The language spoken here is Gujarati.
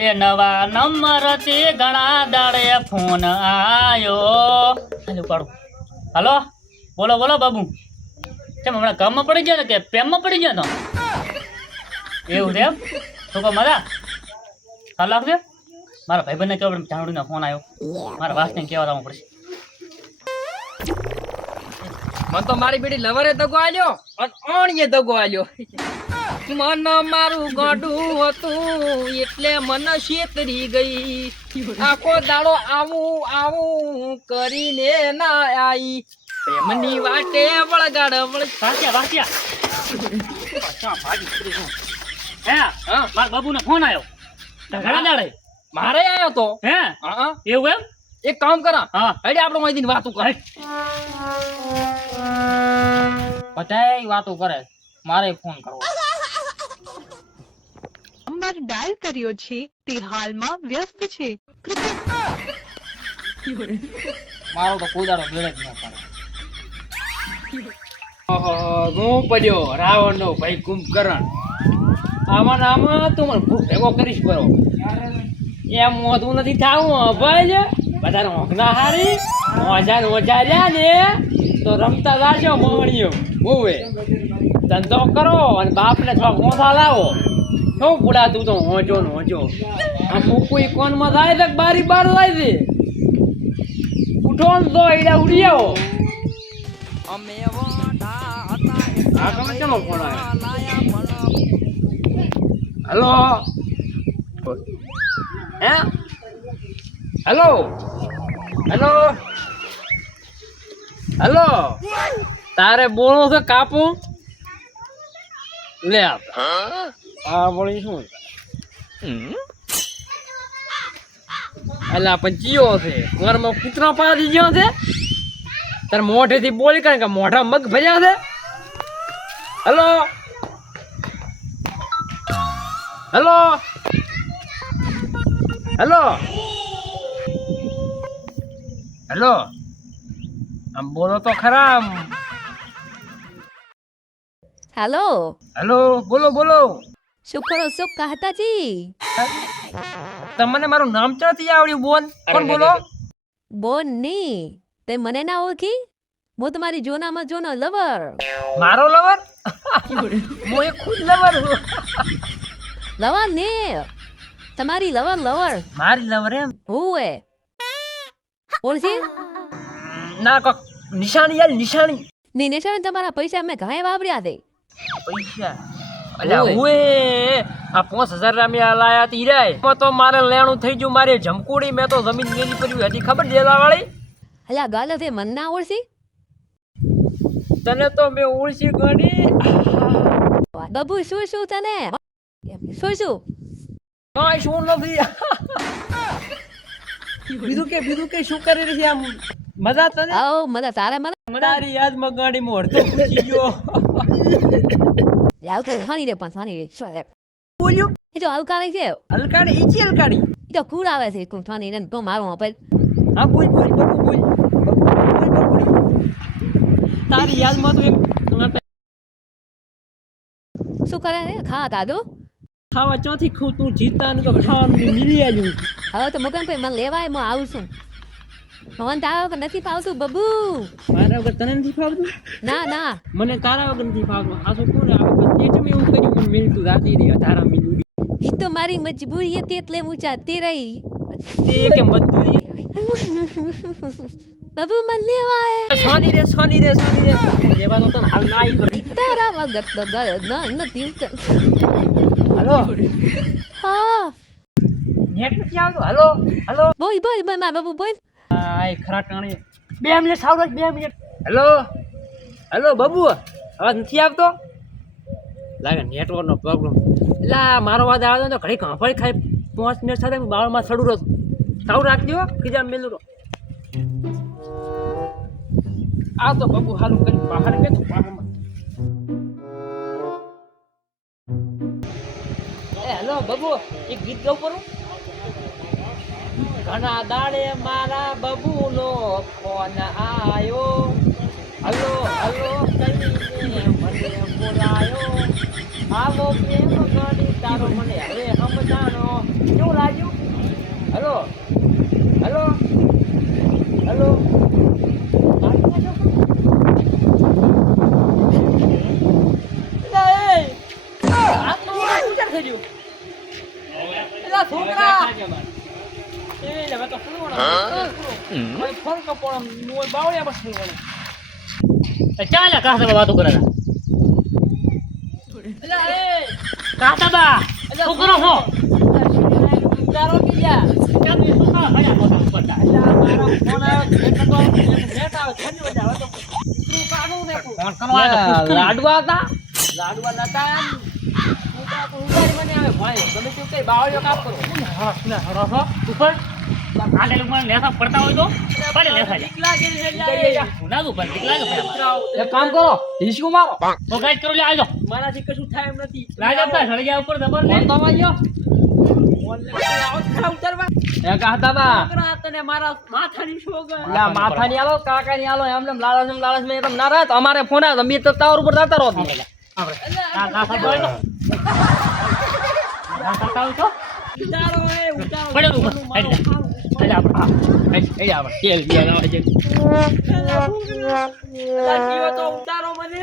એ નવા નંબરથી ઘણા દાડે ફોન આયો. હાલો પાડો. હાલો બોલો બોલો બાબુ. કેમ હમણાં કામમાં પડી ગયા કે પ્રેમમાં પડી ગયા તો? એવું છે એમ? તો કહો મજા હાલ લાગશે. મારા ભાઈબંધને કહેવા પડે જાણુડીનો ફોન આવ્યો. મારા વાસને કહેવા જવું પડશે. મને તો મારી બેટી લવરે દગો આલ્યો અને ઓણીએ દગો આલ્યો. મન મારું ગાડું હતું એટલે મન છેતરી ગઈ. આખો દાડો આવું આવું કરીને ના આઈ. પ્રેમની વાટે વળગાડ વાસ્યા વાસ્યા. હે હા મારા બાબુનો ફોન આવ્યો. ઘણા દાડે મારે આયો તો. હે હા એવું એમ? એક કામ કરા હા હેડે આપણે મોઈ દીન વાતો કરે. બધાય વાતો કરે મારે ફોન કરવો. નંબર ડાયલ કર્યો છે તે હાલમાં વ્યસ્ત છે. મારો તો કોઈ દાડો મેળ જ ન પડે. હું પડ્યો રાવણનો ભાઈ કુંભકર્ણ. આમાં આમાં તું મને ભૂખ ભેગો કરીશ બરો. એમ મોતું નથી થાવું ભાઈ. બધા ઓઘના હારી ઓજા રહ્યા ને તો રમતા જાજો મોહણીઓ. હોવે ધંધો કરો અને બાપને થોડાક મોથા લાવો. શું બુડા તું તો હોજો ને હોજો. આ કોઈ કોનમાં થાય તો બારી બાર લાવી દે. ઉઠો ને તો એડા ઉડી આવો. હા તમે કેનો ફોન આવ્યો? હેલો હે હેલો હેલો હેલો તારે બોલો છે કાપું લે હા બોલી શું અલા પણ ચિયો છે ઘરમાં કૂતરો પાડી ગયો છે તારે મોઢેથી બોલી કારણ કે મોઢા મગ ભર્યા છે. હેલો હેલો હેલો હેલો આમ બોલો તો ખરા. हेलो હેલો બોલો બોલો. શું કરો છો કાહતાજી? તમને મારું નામ ક્યાંથી આવડ્યું બોન? કોણ બોલો? બોન ની તે મને ના ઓળખી? હું તમારી જોનામાં જોનો લવર. મારો લવર? હું એક ખુદ લવર છું. લવર ને તમારી લવર લવર મારી લવર એમ? હુએ ઓળખી? ના કોક નિશાની યાર નિશાની. ની નિશાન તમારા પૈસા મેં ઘાય વાપર્યા છે. પૈસા અલ્યા હુએ આ 5000 રામિયા લાયા તી રે. તો મારે લેણું થઈ ગયું. મારી જમકુડી મેં તો જમીન મેલી પડી હજી ખબર દેલા વાળી. અલ્યા ગાલ તે મન ના ઓળખી? તને તો મેં ઓળખી ગણી. બબુ શું શું તને શું શું કાંઈ શું નથી. બીજું કે શું કરી રહી છે આમ મજા તને? આવ મને તારે મને તારી યાદમાં ગાડી માં અડધો પૂછી ગયો. લાવ તો હાની રે પણ હાની રે શું રે બોલ્યું એ તો હલકારી છે. હલકાડી ઈચી હલકાડી એ તો કુડ આવે છે કું થાની ને તો મારું આપે. હા બોલ બોલ બબુ બોલ બબુ તારી યાદમાં તો એક શું કરે રે ખા દાદુ ખાવા ચોથી ખું તું જીતા ને તો ખાવાનું મિલી આવ્યું. હવે તો મગન ભાઈ મને લેવાય હું આવું છું. મને તારા વગર નથી ફાવતું બબુ. મારા વગર તને નથી ફાવતું? ના ના મને તારા વગર નથી ફાવતું. આ શું કોને આ વખત તે જ મેં એવું કર્યું પણ મિલતું રાતી રે તારા મિલું એ તો મારી મજબૂરી હતી એટલે હું ચાહતી રહી. તે કે મજદૂરી. બબુ મને લેવાય સોની રે લેવાનો તો હાલ નાઈ કરી. તારા વગર તો ના નથી ઉતર. હાલો હા નેટ નથી આવતું. હાલો હાલો બોલ બોલ બોલ મારા બબુ બોલ. આય ખરા ટાણી 2 મિનિટ સાવ 2 મિનિટ. હેલો હેલો બબુ અવાજ નથી આવતો? લાગે નેટવર્ક નો પ્રોબ્લેમ. એલા મારો અવાજ આવે તો ઘડી કાંફળી ખાઈ 5 મિનિટ સાથે બાળમાં સડું રહું. સાવ રાખજો કીજા મેલું રહો. આ તો બબુ હાલું કરી બહાર ગયો તો પારમાં. હેલો બબુ એક ગીત ગાઉં કરું? ઘણા દાડે મારા બબુનો ફોન આયો. હલો હલો કહીને મને બોલાયો. આવો પ્રેમ કરી તારો મને હવે સમજાણો. કેવું લાગ્યું? અલા છોકરા એ લે તો સુણવાનો કોઈ ફોન કપોળ મોય બાવળિયા બસ સુણવાનો ચાલે કાસા વાતો કરે છે. અલા એ કાસા શું કરો છો? તારો કે જા કેમ એ શું કરો? ભયા પોતા ઉપર તા. અલા મારો ફોન આવ્યો એટલે તો લેટ આવે ખંડી વજાવે તો તું કાઢું ને ફોન કરવા આવ્યો તો લાડવા હતા લાડવા નતા એમ છોકરા તો ઉગાડી મને આવે ભાઈ તમે શું કઈ બાવળિયો કાપ કરો હરો ઉપર આલે લોકો લેસા પડતા હોય તો પડે લેસા જા. દીકલા કે લે ના તું પણ દીકલા કે ભયા એક કામ કરો હિસકો મારો તો ગાઈડ કરો લે આવજો. મારાથી કશું થાય એમ નથી લાજો તા સળી ગયા ઉપર જબર લે. ફોન તો વાગ્યો ફોન લે આવો ખરા ઉતરવા એ કહતા બા છોકરા તને મારા માથાની શોગ લા માથાની આલો કાકાની આલો એમને લાલચ મે તમ ના રહે અમારે ફોન આવ્યો મે તો તાર ઉપર જતા રહો આપણે આ કાસા તો હોય તો આ કાસા હોય તો ઉતારો એ ઉતારો પડે ઉપર એટલે આપણે તેલ બિયા લાવા છે. જીવો તો ઉતારો મને